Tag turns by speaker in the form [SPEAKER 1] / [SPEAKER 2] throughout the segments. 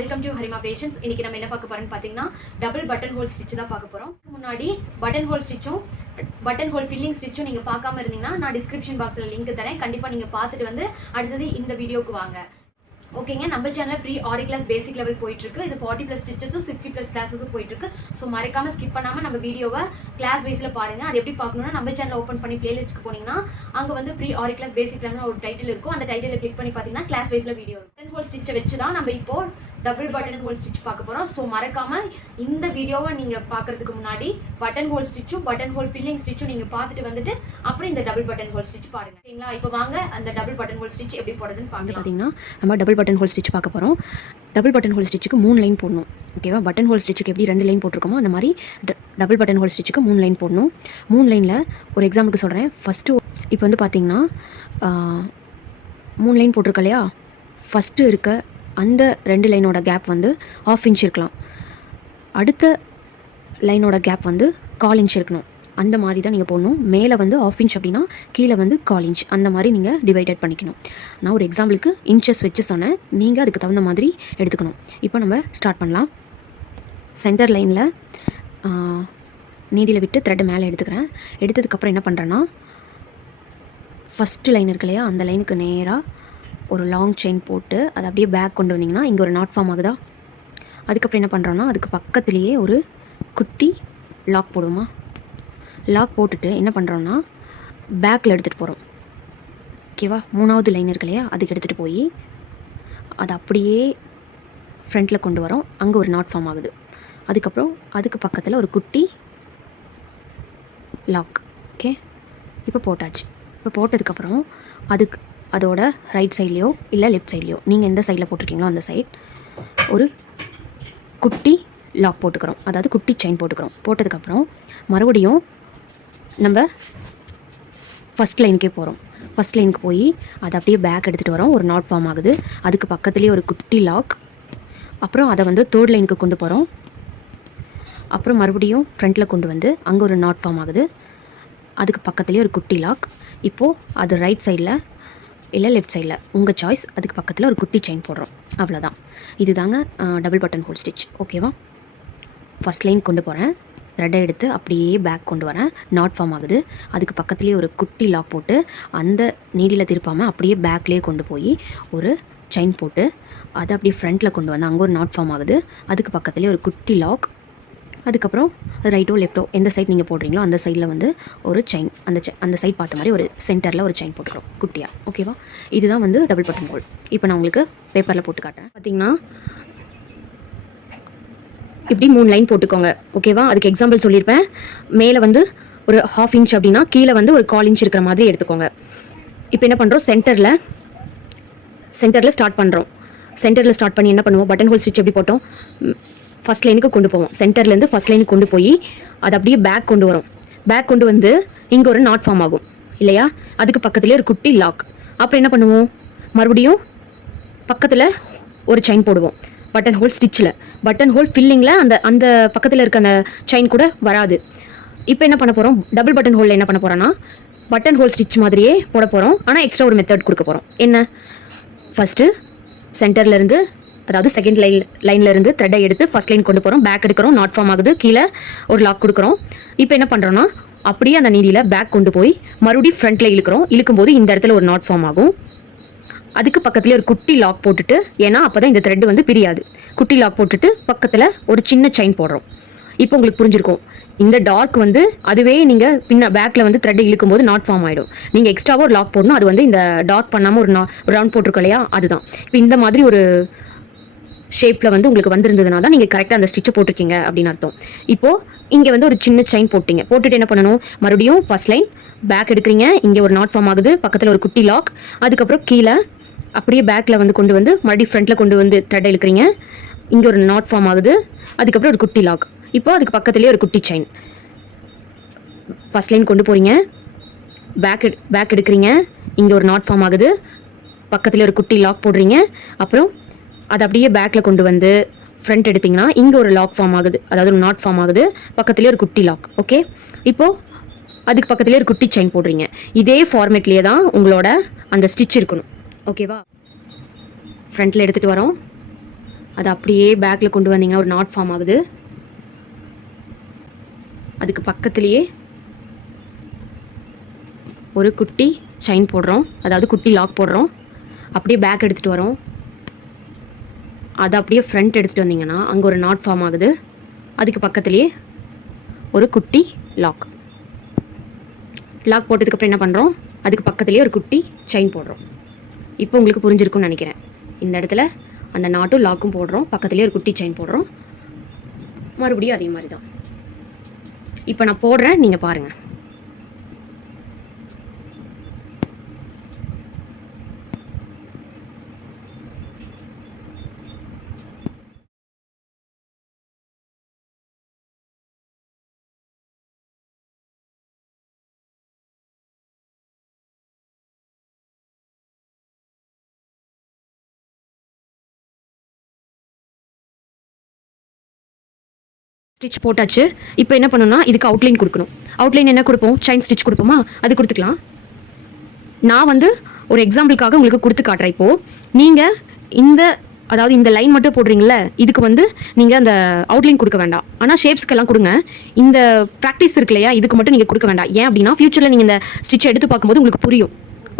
[SPEAKER 1] Welcome to Harima patience இன்னைக்கு நம்ம என்ன பார்க்க போறோம்னு பார்த்தீங்கன்னா டபுள் பட்டன் ஹோல் ஸ்டிச் தான் பார்க்க போறோம். முன்னாடி பட்டன் ஹோல் ஸ்டிச்சும் பட்டன் ஹோல் ஃபில்லிங் ஸ்டிச்சும் நீங்க பார்க்காம இருந்தீங்கன்னா நான் டிஸ்கிரிப்ஷன் பாக்ஸ்ல லிங்க் தரேன். கண்டிப்பா நீங்க பார்த்துட்டு வந்து அடுத்தது இந்த வீடியோக்கு வாங்க. ஓகேங்க நம்ம channel free Aari class basic level போயிட்டு இருக்கு இது ஃபார்ட்டி ப்ளஸ் ஸ்டிச்சஸும் சிக்ஸ்டி ப்ளஸ் கிளாஸஸும் போயிட்டு இருக்கு ஸோ மறக்காம ஸ்கிப் பண்ணாம நம்ம வீடியோவை கிளாஸ் வைஸ்ல பாருங்க. அது எப்படி பார்க்கணும்னா நம்ம சேனல் ஓப்பன் பண்ணி பிளேலிஸ்ட்க்கு போனீங்கன்னா அங்க வந்து free aari class basic level ஒரு டைட்டில் இருக்கும். அந்த டைட்டில் கிளிக் பண்ணி பார்த்தீங்கன்னா கிளாஸ் வைஸ்ல வீடியோ இருக்கும் பட்டன் ஹோல் ஸ்டிச்சை வச்சு தான் நம்ம இப்போ டபுள் பட்டன் ஹோல் ஸ்டிச் பார்க்க போறோம். ஸோ மறக்காம இந்த வீடியோவை நீங்க பார்க்கறதுக்கு முன்னாடி பட்டன் ஹோல் ஸ்டிச்சும் பட்டன் ஹோல் ஃபில்லிங் ஸ்டிச்சும் நீங்க பார்த்துட்டு வந்துட்டு அப்புறம் இந்த டபுள் பட்டன் ஹோல் ஸ்டிச் பாருங்க. சரிங்களா? இப்போ வாங்க அந்த டபுள் பட்டன் ஹோல் ஸ்டிச் எப்படி போடுறதுன்னு பார்க்கலாம்.
[SPEAKER 2] பார்த்தீங்கன்னா நம்ம டபுள் பட்டன் ஹோல் ஸ்டிச் பார்க்க போகிறோம் டபுள் பட்டன் ஹோல் ஸ்டிச்சுக்கு மூணு லைன் போடணும். ஓகேவா பட்டன் ஹோல் ஸ்டிச்சுக்கு எப்படி ரெண்டு லைன் போட்டிருக்கோமோ அந்த மாதிரி டபுள் பட்டன் ஹோல் ஸ்டிச்சுக்கு மூணு லைன் போடணும். மூணு லைனில் ஒரு எக்ஸாம்பிளுக்கு சொல்கிறேன் ஃபஸ்ட்டு இப்போ வந்து பார்த்தீங்கன்னா மூணு லைன் போட்டிருக்க இல்லையா? ஃபஸ்ட்டு இருக்க அந்த ரெண்டு லைனோட கேப் வந்து ஆஃப் இன்ச் இருக்கலாம். அடுத்த லைனோட கேப் வந்து கால் இன்ச் இருக்கணும். அந்த மாதிரி தான் நீங்கள் போடணும். மேலே வந்து ஆஃப் இன்ச் அப்படின்னா கீழே வந்து கால் இன்ச் அந்த மாதிரி நீங்கள் டிவைடட் பண்ணிக்கணும். நான் ஒரு எக்ஸாம்பிளுக்கு இன்ச்சஸ் வச்சு சொன்னேன். நீங்கள் அதுக்கு தகுந்த மாதிரி எடுத்துக்கணும். இப்போ நம்ம ஸ்டார்ட் பண்ணலாம். சென்டர் லைனில் நீடியில் விட்டு த்ரெட்டை மேலே எடுத்துக்கிறேன். எடுத்ததுக்கப்புறம் என்ன பண்ணுறேன்னா ஃபஸ்ட்டு லைன் இருக்கு இல்லையா? அந்த லைனுக்கு நேராக ஒரு லாங் செயின் போட்டு அதை அப்படியே பேக் கொண்டு வந்தீங்கன்னா இங்கே ஒரு நாட் ஃபார்ம் ஆகுதா? அதுக்கப்புறம் என்ன பண்ணுறோன்னா அதுக்கு பக்கத்துலேயே ஒரு குட்டி லாக் போடுவோமா? லாக் போட்டுட்டு என்ன பண்ணுறோன்னா பேக்கில் எடுத்துகிட்டு போகிறோம் ஓகேவா மூணாவது லைன் இருக்கு இல்லையா? அதுக்கு எடுத்துகிட்டு போய் அதை அப்படியே ஃப்ரண்ட்டில் கொண்டு வரோம். அங்கே ஒரு நாட் ஃபார்ம் ஆகுது. அதுக்கப்புறம் அதுக்கு பக்கத்தில் ஒரு குட்டி லாக் ஓகே இப்போ போட்டாச்சு. இப்போ போட்டதுக்கப்புறம் அதுக்கு அதோட ரைட் சைட்லேயோ இல்லை லெஃப்ட் சைட்லேயோ நீங்கள் எந்த சைடில் போட்டிருக்கீங்களோ அந்த சைட் ஒரு குட்டி லாக் போட்டுக்கிறோம். அதாவது குட்டி செயின் போட்டுக்கிறோம். போட்டதுக்கப்புறம் மறுபடியும் நம்ம ஃபஸ்ட் லைனுக்கே போகிறோம் ஃபஸ்ட் லைனுக்கு போய் அதை அப்படியே பேக் எடுத்துகிட்டு வரோம். ஒரு நாட் ஃபார்ம் ஆகுது. அதுக்கு பக்கத்துலேயே ஒரு குட்டி லாக் அப்புறம் அதை வந்து தேர்ட் லைனுக்கு கொண்டு போகிறோம் அப்புறம் மறுபடியும் ஃப்ரண்ட்டில் கொண்டு வந்து அங்கே ஒரு நாட் ஃபார்ம் ஆகுது. அதுக்கு பக்கத்துலேயே ஒரு குட்டி லாக் இப்போது அது ரைட் சைடில் இல்லை லெஃப்ட் சைடில் உங்கள் சாய்ஸ் அதுக்கு பக்கத்தில் ஒரு குட்டி செயின் போடுறோம். அவ்வளோதான் இதுதாங்க டபுள் பட்டன் ஹோல் ஸ்டிச் ஓகேவா ஃபஸ்ட் லைன் கொண்டு போகிறேன் த்ரெட்டை எடுத்து அப்படியே பேக் கொண்டு வரேன். நாட் ஃபார்ம் ஆகுது. அதுக்கு பக்கத்துலேயே ஒரு குட்டி லாக் போட்டு அந்த நீடியில் திருப்பாமல் அப்படியே பேக்லேயே கொண்டு போய் ஒரு செயின் போட்டு அதை அப்படியே ஃப்ரண்ட்டில் கொண்டு வந்து அங்கே ஒரு நாட் ஃபார்ம் ஆகுது. அதுக்கு பக்கத்துலேயே ஒரு குட்டி லாக் அதுக்கப்புறம் ரைட்டோ லெஃப்ட்டோ எந்த சைட் நீங்கள் போடுறீங்களோ அந்த சைடில் வந்து ஒரு செயின் அந்த செ- அந்த சைட் பார்த்த மாதிரி ஒரு சென்டரில் ஒரு செயின் போட்டுக்கிறோம். குட்டியாக ஓகேவா இதுதான் வந்து டபுள் பட்டன் ஹோல் இப்போ நான் உங்களுக்கு பேப்பரில் போட்டு காட்டுறேன். பார்த்தீங்கன்னா இப்படி மூணு லைன் போட்டுக்கோங்க. ஓகேவா அதுக்கு எக்ஸாம்பிள் சொல்லியிருப்பேன். மேலே வந்து ஒரு ஹாஃப் இன்ச் அப்படின்னா கீழே வந்து ஒரு கால் இன்ச் இருக்கிற மாதிரி எடுத்துக்கோங்க. இப்போ என்ன பண்ணுறோம் சென்டரில் சென்டரில் ஸ்டார்ட் பண்ணுறோம் சென்டரில் ஸ்டார்ட் பண்ணி என்ன பண்ணுவோம்? பட்டன் ஹோல் ஸ்டிச் எப்படி போட்டோம்? ஃபஸ்ட் லைனுக்கு கொண்டு போவோம். சென்டர்லேருந்து ஃபஸ்ட் லைனுக்கு கொண்டு போய் அதை அப்படியே பேக் கொண்டு வரும். பேக் கொண்டு வந்து இங்கே ஒரு நாட் ஃபார்ம் ஆகும். இல்லையா? அதுக்கு பக்கத்துலேயே ஒரு குட்டி லாக் அப்புறம் என்ன பண்ணுவோம்? மறுபடியும் பக்கத்தில் ஒரு செயின் போடுவோம். பட்டன் ஹோல் ஸ்டிச்சில் பட்டன் ஹோல் ஃபில்லிங்கில் அந்த அந்த பக்கத்தில் இருக்க அந்த செயின் கூட வராது. இப்போ என்ன பண்ண போகிறோம் டபுள் பட்டன் ஹோலில் என்ன பண்ண போகிறோன்னா பட்டன் ஹோல் ஸ்டிச் மாதிரியே போட போகிறோம் ஆனால் எக்ஸ்ட்ரா ஒரு மெத்தட் கொடுக்க போகிறோம் என்ன? ஃபஸ்ட்டு சென்டர்லேருந்து அதாவது செகண்ட் லைன் லைனில் இருந்து த்ரெட்டை எடுத்து ஃபர்ஸ்ட் லைன் கொண்டு போகிறோம் பேக் எடுக்கிறோம். நாட் ஃபார்ம் ஆகுது. கீழே ஒரு லாக் கொடுக்குறோம். இப்போ என்ன பண்ணுறோன்னா அப்படியே அந்த நீடியில் பேக் கொண்டு போய் மறுபடியும் ஃப்ரண்ட்டில் இழுக்கிறோம். இழுக்கும்போது இந்த இடத்துல ஒரு நாட் ஃபார்ம் ஆகும். அதுக்கு பக்கத்துலேயே ஒரு குட்டி லாக் போட்டுட்டு ஏன்னா அப்போ தான் இந்த த்ரெட் வந்து பிரியாது. குட்டி லாக் போட்டுட்டு பக்கத்தில் ஒரு சின்ன செயின் போடுறோம். இப்போ உங்களுக்கு புரிஞ்சிருக்கும். இந்த டார்க் வந்து அதுவே நீங்கள் பின்ன பேக்கில் வந்து த்ரெட் இழுக்கும்போது நாட் ஃபார்ம் ஆகிடும் நீங்கள் எக்ஸ்ட்ராவாக ஒரு லாக் போடணும். அது வந்து இந்த டார்க் பண்ணாமல் ஒரு நா ரவுண்ட் போட்டிருக்கோம் இல்லையா? அதுதான். இப்போ இந்த மாதிரி ஒரு ஷேப்பில் வந்து உங்களுக்கு வந்திருந்ததுனா தான் நீங்கள் கரெக்டாக அந்த ஸ்டிச்சை போட்டிருக்கீங்க அப்படின்னு அர்த்தம். இப்போது இங்கே வந்து ஒரு சின்ன செயின் போட்டிங்க. போட்டுட்டு என்ன பண்ணணும்? மறுபடியும் ஃபர்ஸ்ட் லைன் பேக் எடுக்கிறீங்க. இங்கே ஒரு நாட் ஃபார்ம் ஆகுது. பக்கத்தில் ஒரு குட்டி லாக் அதுக்கப்புறம் கீழே அப்படியே பேக்கில் வந்து கொண்டு வந்து மறுபடியும் ஃப்ரண்ட்டில் கொண்டு வந்து த்ரெட் இழுக்கிறீங்க இங்கே ஒரு நாட் ஃபார்ம் ஆகுது. அதுக்கப்புறம் ஒரு குட்டி லாக் இப்போ அதுக்கு பக்கத்துலேயே ஒரு குட்டி செயின் ஃபர்ஸ்ட் லைன் கொண்டு போகிறீங்க பேக் எடு பேக் எடுக்கிறீங்க. இங்கே ஒரு நாட் ஃபார்ம் ஆகுது. பக்கத்தில் ஒரு குட்டி லாக் போடுறீங்க. அப்புறம் அதை அப்படியே பேக்கில் கொண்டு வந்து ஃப்ரண்ட் எடுத்தீங்கன்னா இங்கே ஒரு லாக் ஃபார்ம் ஆகுது. அதாவது ஒரு நாட் ஃபார்ம் ஆகுது. பக்கத்துலேயே ஒரு குட்டி லாக் ஓகே இப்போது அதுக்கு பக்கத்துலேயே ஒரு குட்டி செயின் போடுறீங்க. இதே ஃபார்மேட்லேயே தான் உங்களோட அந்த ஸ்டிச் இருக்கணும் ஓகேவா ஃப்ரண்ட்டில் எடுத்துகிட்டு வரோம். அது அப்படியே பேக்கில் கொண்டு வந்தீங்கன்னா ஒரு நாட் ஃபார்ம் ஆகுது. அதுக்கு பக்கத்துலேயே ஒரு குட்டி செயின் போடுறோம். அதாவது குட்டி லாக் போடுறோம். அப்படியே பேக் எடுத்துகிட்டு வரோம். அதை அப்படியே ஃப்ரண்ட் எடுத்துகிட்டு வந்தீங்கன்னா அங்கே ஒரு நாட் ஃபார்ம் ஆகுது. அதுக்கு பக்கத்துலேயே ஒரு குட்டி லாக் லாக் போட்டதுக்கப்புறம் என்ன பண்ணுறோம் அதுக்கு பக்கத்துலேயே ஒரு குட்டி செயின் போடுறோம். இப்போ உங்களுக்கு புரிஞ்சிருக்கும்னு நினைக்கிறேன். இந்த இடத்துல அந்த நாட்டும் லாக்கும் போடுறோம். பக்கத்துலேயே ஒரு குட்டி செயின் போடுறோம். மறுபடியும் அதே மாதிரி தான் இப்போ நான் போடுறேன் நீங்கள் பாருங்கள் ஸ்டிச் போட்டாச்சு. இப்போ என்ன பண்ணணும்னா இதுக்கு அவுட்லைன் கொடுக்கணும். அவுட்லைன் என்ன கொடுப்போம்? செயின் ஸ்டிச் கொடுப்போமா? அது கொடுத்துக்கலாம். நான் வந்து ஒரு எக்ஸாம்பிளுக்காக உங்களுக்கு கொடுத்து காட்டுறேன் இப்போது நீங்கள் இந்த அதாவது இந்த லைன் மட்டும் போடுறீங்களே இதுக்கு வந்து நீங்கள் அந்த அவுட்லைன் கொடுக்க வேண்டாம். ஆனால் ஷேப்ஸ்க்கெல்லாம் கொடுங்க. இந்த ப்ராக்டிஸ் இருக்கு இல்லையா இதுக்கு மட்டும் நீங்கள் கொடுக்க வேண்டாம். ஏன் அப்படின்னா ஃப்யூச்சரில் நீங்கள் இந்த ஸ்டிச் எடுத்து பார்க்கும்போது உங்களுக்கு புரியும்.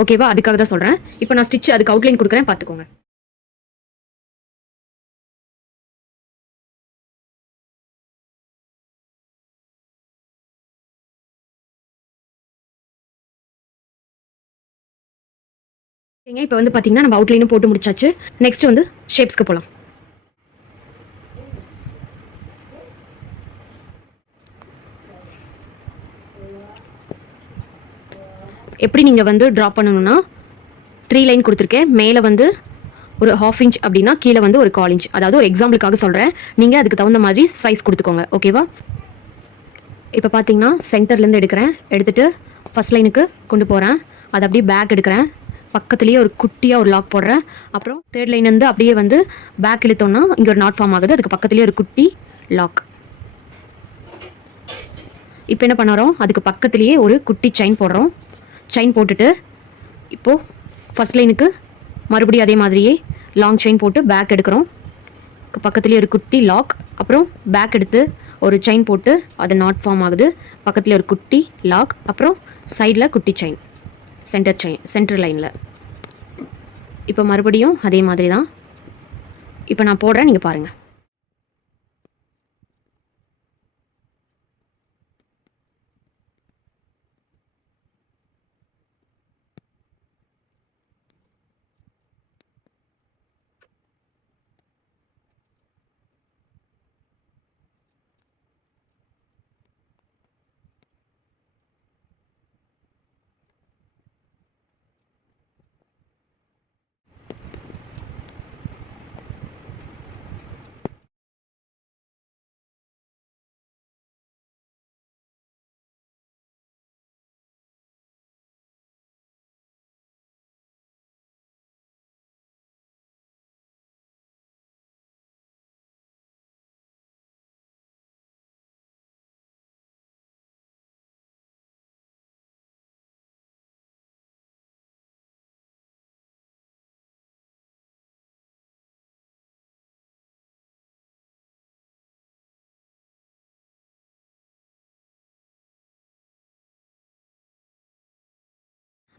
[SPEAKER 2] ஓகேவா அதுக்காக தான் சொல்கிறேன் இப்போ நான் ஸ்டிச் அதுக்கு அவுட்லைன் கொடுக்குறேன் பார்த்துக்கோங்க. ஓகேங்க இப்போ வந்து பார்த்தீங்கன்னா நம்ம அவுட்லைனும் போட்டு முடிச்சாச்சு. நெக்ஸ்ட் வந்து ஷேப்ஸ்க்கு போகலாம் எப்படி நீங்கள் வந்து ட்ரா பண்ணணும்னா த்ரீ லைன் கொடுத்துருக்கேன். மேலே வந்து ஒரு ஹாஃப் இன்ச் அப்படின்னா கீழே வந்து ஒரு கால் இன்ச் அதாவது ஒரு எக்ஸாம்பிளுக்காக சொல்கிறேன் நீங்கள் அதுக்கு தகுந்த மாதிரி சைஸ் கொடுத்துக்கோங்க. ஓகேவா இப்போ பார்த்தீங்கன்னா சென்டர்லேருந்து எடுக்கிறேன். எடுத்துகிட்டு ஃபஸ்ட் லைனுக்கு கொண்டு போகிறேன் அதை அப்படியே பேக் எடுக்கிறேன். பக்கத்துலேயே ஒரு குட்டியாக ஒரு லாக் போடுறேன். அப்புறம் தேர்ட் லைன் வந்து அப்படியே வந்து பேக் இழுத்தோன்னா இங்கே ஒரு நாட் ஃபார்ம் ஆகுது. அதுக்கு பக்கத்துலேயே ஒரு குட்டி லாக் இப்போ என்ன பண்ணுறோம் அதுக்கு பக்கத்துலேயே ஒரு குட்டி செயின் போடுறோம். செயின் போட்டுட்டு இப்போது ஃபஸ்ட் லைனுக்கு மறுபடியும் அதே மாதிரியே லாங் செயின் போட்டு பேக் எடுக்கிறோம். பக்கத்துலேயே ஒரு குட்டி லாக் அப்புறம் பேக் எடுத்து ஒரு செயின் போட்டு அது நாட் ஃபார்ம் ஆகுது. பக்கத்தில் ஒரு குட்டி லாக் அப்புறம் சைடில் குட்டி செயின் சென்டர் செயின் சென்டர் லைனில். இப்போ மறுபடியும் அதே மாதிரி தான் இப்போ நான் போடுறேன் நீங்கள் பாருங்கள்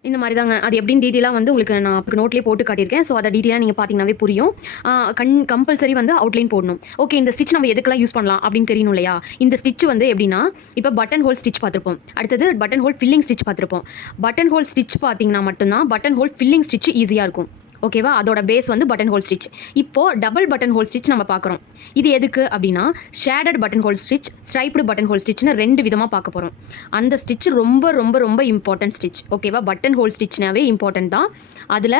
[SPEAKER 2] இந்த மாதிரி தாங்க. அது எப்படின்னு டீட்டெயிலாக வந்து உங்களுக்கு நான் நோட்லேயே போட்டு காட்டியிருக்கேன். ஸோ அதை டீட்டெயிலாக நீங்கள் பார்த்தீங்கன்னாவே புரியும். கண் கம்பல்சரி வந்து அவுட்லைன் போடணும். ஓகே இந்த ஸ்டிச் நம்ம எதுக்கெல்லாம் யூஸ் பண்ணலாம் அப்படின்னு தெரியணும் இல்லையா? இந்த ஸ்டிச் வந்து எப்படின்னா இப்போ பட்டன் ஹோல் ஸ்டிச் பார்த்துருப்போம். அடுத்தது பட்டன் ஹோல் ஃபில்லிங் ஸ்டிச் பார்த்துருப்போம். பட்டன் ஹோல் ஸ்டிச் பார்த்தீங்கன்னா மட்டும்தான் பட்டன் ஹோல் ஃபில்லிங் ஸ்டிச் ஈஸியாக இருக்கும். ஓகேவா? அதோட பேஸ் வந்து பட்டன் ஹோல் ஸ்டிச் இப்போ டபுள் பட்டன் ஹோல் ஸ்டிச் நம்ம பார்க்குறோம். இது எதுக்கு அப்படின்னா shaded button hole stitch striped button hole ஸ்டிச்னு ரெண்டு விதமாக பார்க்க போகிறோம் அந்த ஸ்டிச் ரொம்ப ரொம்ப ரொம்ப இம்பார்ட்டன்ட் ஸ்டிச் ஓகேவா? பட்டன் ஹோல் ஸ்டிச்னாவே இம்பார்ட்டன்ட் தான். அதில்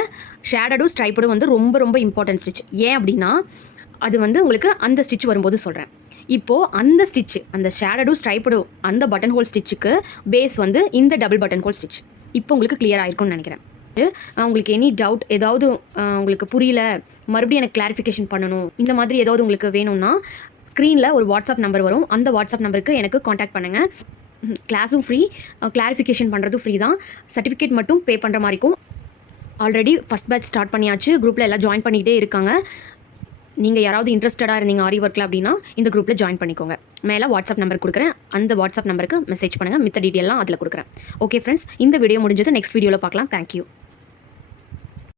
[SPEAKER 2] ஷேடடும் ஸ்ட்ரைப்படும் வந்து ரொம்ப ரொம்ப இம்பார்ட்டன்ட் ஸ்டிச் ஏன் அப்படின்னா அது வந்து உங்களுக்கு அந்த ஸ்டிச் வரும்போது சொல்கிறேன் இப்போது அந்த ஸ்டிச்சு அந்த ஷேடடும் ஸ்ட்ரைப்படும் அந்த பட்டன் ஹோல் ஸ்டிச்சுக்கு பேஸ் வந்து இந்த டபுள் பட்டன் ஹோல் ஸ்டிச் இப்போ உங்களுக்கு கிளியர் ஆயிருக்கும்னு நினைக்கிறேன். உங்களுக்கு எனி டவுட் ஏதாவது உங்களுக்கு புரியல மறுபடியும் எனக்கு கிளாரிஃபிகேஷன் பண்ணணும் இந்த மாதிரி ஏதாவது உங்களுக்கு வேணும்னா ஸ்க்ரீனில் ஒரு வாட்ஸ்அப் நம்பர் வரும். அந்த வாட்ஸ்அப் நம்பருக்கு எனக்கு காண்டாக்ட் பண்ணுங்கள் கிளாஸும் ஃப்ரீ கிளாரிஃபிகேஷன் பண்ணுறதும் ஃப்ரீ தான். சர்டிஃபிகேட் மட்டும் பே பண்ணுற மாதிரி இருக்கும். ஆல்ரெடி ஃபஸ்ட் பேட்ச் ஸ்டார்ட் பண்ணியாச்சு. குரூப்பில் எல்லாம் ஜாயின் பண்ணிக்கிட்டே இருக்காங்க. நீங்கள் யாராவது இன்ட்ரெஸ்டடாக இருந்தீங்க ஆரி ஒர்க்கில் அப்படின்னா இந்த குரூப்பில் ஜாயின் பண்ணிக்கோங்க. மேலே வாட்ஸ்அப் நம்பர் கொடுக்குறேன். அந்த வாட்ஸ்அப் நம்பருக்கு மெசேஜ் பண்ணுங்கள் மித்த டீட்டெயிலாம் அதில் கொடுக்குறேன். ஓகே ஃப்ரெண்ட்ஸ் இந்த வீடியோ முடிஞ்சது. நெக்ஸ்ட் வீடியோவில் பார்க்கலாம். Thank you